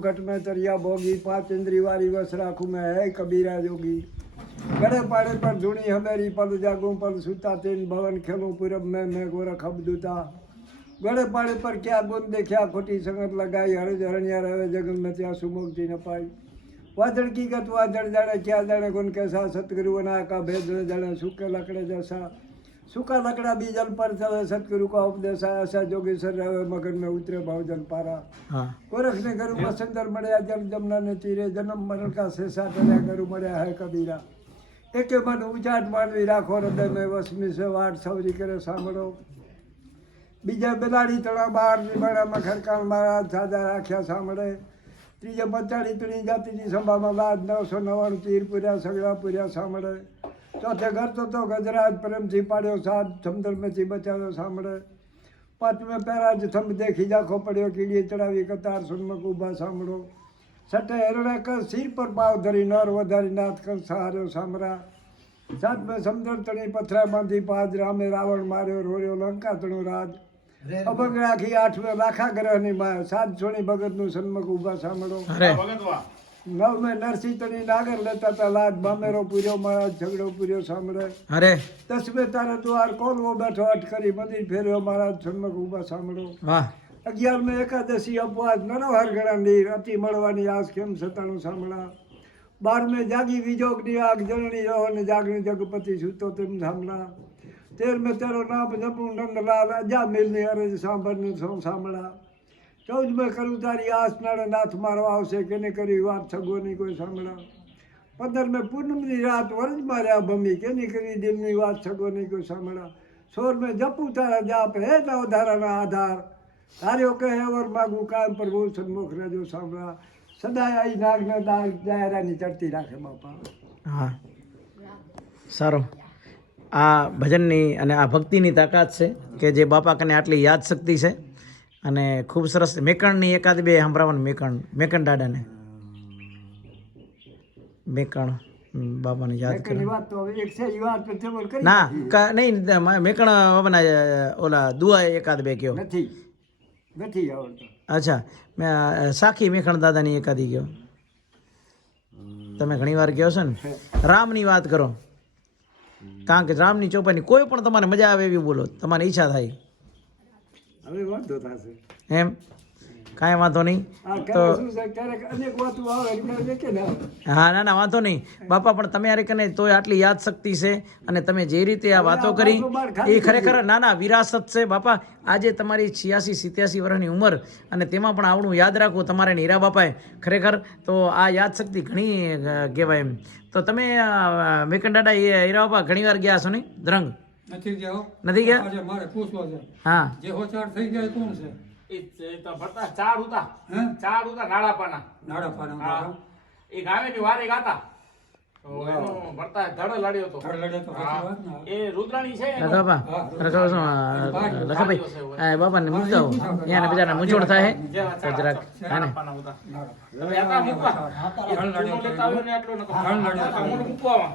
ઘટ મેં તરિયા ભોગી, પાંચ ઇન્દ્રી વારી વસ રાખું મેં, હે કબીરા જોગી. ગળે પાડે પર ધૂણી હમેરી પદ જાગું પદ સુતા તેન ભવન ખેલું પૂરબ મેં મેં ગોરખ અબદૂતા ગળે પાડે પર ક્યાં ગુણ દેખ્યા, ખોટી સંગત લગાઈ, હરજ હરણ્યા રહે જગન મેં ત્યાં સુમુક્તિ ન પાઈ વાદળ કી ગત વાદળ જાણે, ક્યાં જાણે ગુણ કેસા સતગુરુના કા ભેદ જાણે સુકે લકડે જસા. સુકા લકડા બીજન પર થવે સદગુરુ કા ઉપદેશ આશા જોગેશ્વર રહે મગન મે ઉતરે ભાવજન પારા. કોરખ ને ગરુ વસંદર મળ્યા જમ જમના ને તીરે જન્મ મરણ કા શેષા કર્યા ગરુ મળ્યા હે કબીરા. એકે મન ઉજાટ માનવી રાખો હૃદય મે વસમી સે વાટ સૌરી કરે સાંભળો. બીજા બિલાડી તળા બહાર નિભાડામાં ખરકાણ મારા સાજા રાખ્યા સાંભળે. ત્રીજે પચાડી ત્રીણી જાતિની સભામાં બાદ નવસો નવ્વાણું તીર પૂર્યા સગડા પૂર્યા સાંભળે. ચોથે ઘર તો તો ગજરાજ પ્રેમથી પાડ્યો સાત સમદરમેથી બચાવ્યો સાંભળે. પાંચમે પહેરા જ થંભ દેખી જાખો પડ્યો કીડી ચડાવી કતાર સુનમક ઊભા સાંભળો. છઠ્ઠે હેરણે કર સિર પર પાવ ધરી નર વધારી નાથ કર સહાર્યો સાંભળા. સાતમે સમદર તણી પથરા બાંધી પાજ રામે રાવણ માર્યો રોર્યો લંકા તણો રાજ. અભંગ રાખી આઠમે લાખા ગ્રહની માયો સાત છોડી ભગતનું સન્મક ઊભા સાંભળો. અરે. નવમે નરસિંહ તણી નાગર લેતા તા લાજ બામેરો પૂર્યો મહારાજ ઝઘડો પૂર્યો સાંભળે. અરે. દસમે તારે દ્વાર કોલવો બેઠો અટ કરી મંદિર ફેર્યો મહારાજ સન્મુખ ઊભા સાંભળો. વાહ. અગિયારમે એકાદશી અપવાદ નરહર ગણા નીર અતિ મળવાની આસ કેમ સતાણું સાંભળા. બારમે જાગી વિજોગની આગ જનની રહો ને જાગણી જગપતિ સૂતો તેમ સાંભળા. તેરમે તેરો નામ જપું નંદલાલ અજા મિલની અરજ સાંભળને સૌ સાંભળા. ચૌદમે કરું તારી આસ નાડે નાથ મારો આવશે કેને કરી વાત સગોની કોઈ સાંભળા પંદરમે પૂનમની રાત વરજ માર્યા ભમી કેની કરી દિલની વાત સગોની કોઈ સાંભળા સોરમે જપું તારા જાપ હે નવ ધારાના આધાર. તાર્યો કહે વર માગું કાયમ બહુ સન્મુખ રહેજો સાંભળા સદાય આઈ નાગને દાયરાની ચડતી રાખે બાપા. હા. સારો. આ ભજનની અને આ ભક્તિની તાકાત છે કે જે બાપા કને આટલી યાદ શક્તિ છે અને ખૂબ સરસ મેકણની એકાદ બે સંભળાવવાનું મેકણ મેકણ દાદાને મેકણ બાપાને યાદ કરે ના નહીં મેકણ બાબાના ઓલા દુઆ એકાદ બે કયો. નથી અચ્છા મેં સાખી મેખણ દાદાની એકાદી કયો. તમે ઘણી વાર કહો છો ને? રામની વાત કરો. કારણ કે રામની ચોપાની કોઈ પણ તમારે મજા આવે એવી બોલો તમારી ઈચ્છા થાય. હવે વાંધો થશે. એમ? કાંઈ વાંધો નહીં. ને હા ના ના વાંધો નહીં. બાપા પણ તમે યાર કને તોય આટલી યાદ શક્તિ છે અને તમે જે રીતે આ વાતો કરી એ ખરેખર ના ના વિરાસત છે. બાપા આજે તમારી છિયાસી સિત્યાસી વર્ષની ઉંમર અને તેમાં પણ આવડું યાદ રાખવું તમારે હીરા બાપાએ. ખરેખર તો આ યાદ શક્તિ ઘણી કહેવાય એમ. તો તમે મેકન દાદા એ હીરા બાપા ઘણી વાર ગયા છો નહીં? દ્રંગ. નથી ગયો નથી ગયા? આજે મારે પૂછવા છે. હા. જે હોચાર થઈ જાય કોણ છે? એ તો ભરતા ચાર ઉતા. હે? ચાર ઉતા નાળા પાના નાડા પાના હા એ ગાવેની વારે ગાતા. વાત ને એ રુદ્રાણી છે એનો. લખા બા લખા શું લખાભાઈ હા બાપાને મૂકી દો એને બિચારા મૂંઝવણ થાય જરાક હા ને? મૂકવા.